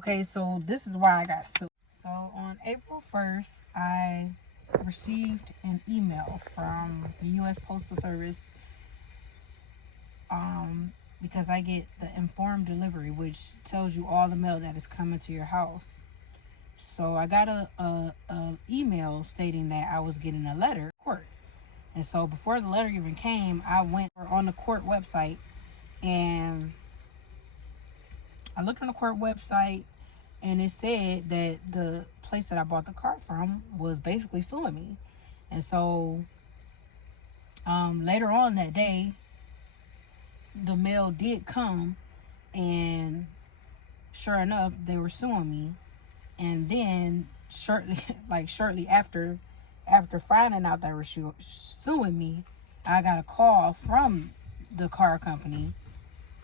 Okay, so this is why I got sued. So on April 1st, I received an email from the U.S. Postal Service because I get the informed delivery, which tells you all the mail that is coming to your house. So I got a email stating that I was getting a letter from court. And so before the letter even came, I went on the court website and I looked on the court website, and it said that the place that I bought the car from was basically suing me. And so later on that day, the mail did come, and sure enough, they were suing me. And then shortly after finding out they were suing me, I got a call from the car company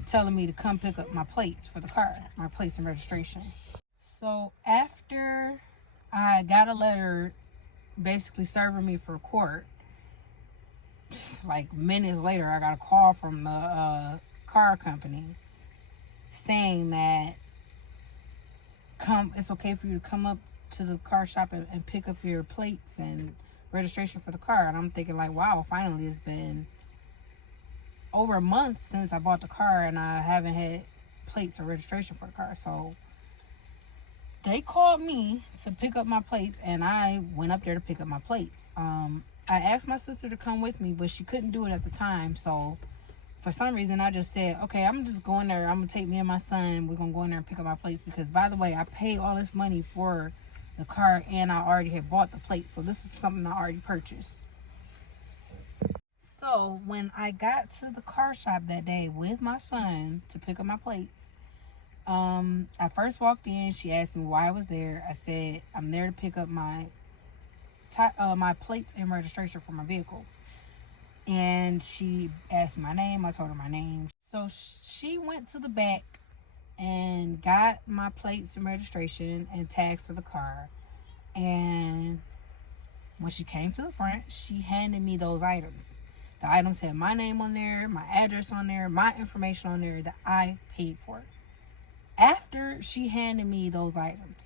telling me to come pick up my plates for the car, my plates and registration. So after I got a letter basically serving me for court, like minutes later, I got a call from the car company saying that it's okay for you to come up to the car shop and pick up your plates and registration for the car. And I'm thinking like, wow, finally, it's been over a month since I bought the car and I haven't had plates or registration for the car. So they called me to pick up my plates, and I went up there to pick up my plates. I asked my sister to come with me, but she couldn't do it at the time. So for some reason, I just said, okay, I'm just going there. I'm going to take me and my son. We're going to go in there and pick up my plates because, by the way, I paid all this money for the car and I already had bought the plates. So this is something I already purchased. So when I got to the car shop that day with my son to pick up my plates, I first walked in. She asked me why I was there. I said, I'm there to pick up my plates and registration for my vehicle. And she asked my name. I told her my name. So she went to the back and got my plates and registration and tags for the car. And when she came to the front, she handed me those items. The items had my name on there, my address on there, my information on there that I paid for. After she handed me those items,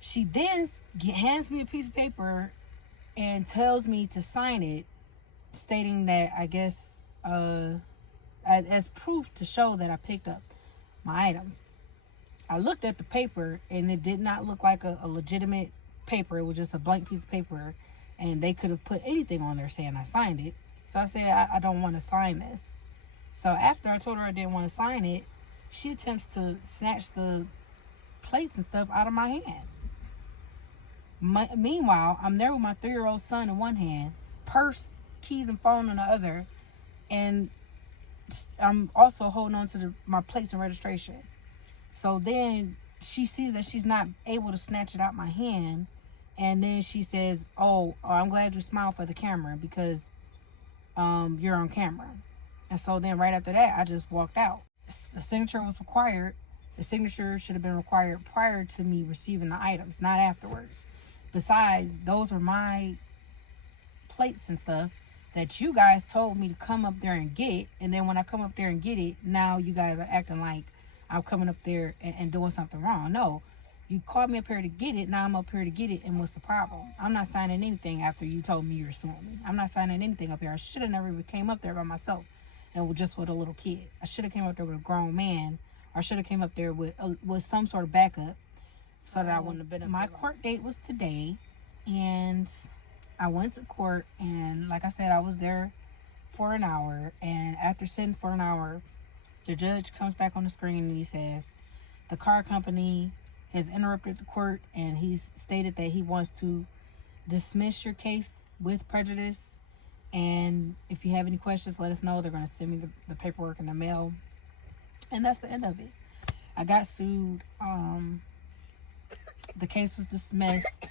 she then hands me a piece of paper and tells me to sign it, stating that, I guess, as proof to show that I picked up my items. I looked at the paper, and it did not look like a legitimate paper. It was just a blank piece of paper, and they could have put anything on there saying I signed it. So I said, I don't want to sign this. So after I told her I didn't want to sign it, she attempts to snatch the plates and stuff out of my hand. Meanwhile, I'm there with my 3-year-old son in one hand, purse, keys, and phone in the other, and I'm also holding on to my plates and registration. So then she sees that she's not able to snatch it out my hand, and then she says, oh, I'm glad you smiled for the camera because you're on camera. And so then right after that, I just walked out. The signature was required. The signature should have been required prior to me receiving the items, not afterwards. Besides, those were my plates and stuff that you guys told me to come up there and get. And then when I come up there and get it, now you guys are acting like I'm coming up there and doing something wrong. No, you called me up here to get it. Now I'm up here to get it. And what's the problem? I'm not signing anything after you told me you were suing me. I'm not signing anything up here. I should have never even came up there by myself and just with a little kid. I should have came up there with a grown man. Or should have came up there with some sort of backup so that I wouldn't have been. My court date was today, and I went to court, and like I said, I was there for an hour. And after sitting for an hour, the judge comes back on the screen and he says, the car company has interrupted the court, and he's stated that he wants to dismiss your case with prejudice. And if you have any questions, let us know. They're going to send me the paperwork in the mail. And that's the end of it. I got sued. The case was dismissed.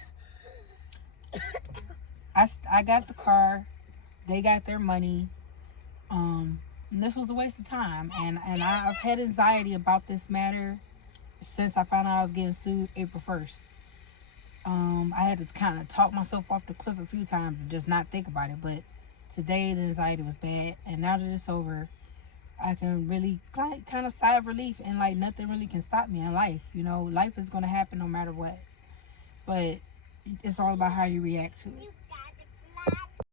I got the car. They got their money. And this was a waste of time. And I've had anxiety about this matter since I found out I was getting sued April 1st. I had to kind of talk myself off the cliff a few times and just not think about it. But today the anxiety was bad. And now that it's over, I can really kind of sigh of relief, and like nothing really can stop me in life. You know, life is going to happen no matter what, but it's all about how you react to it.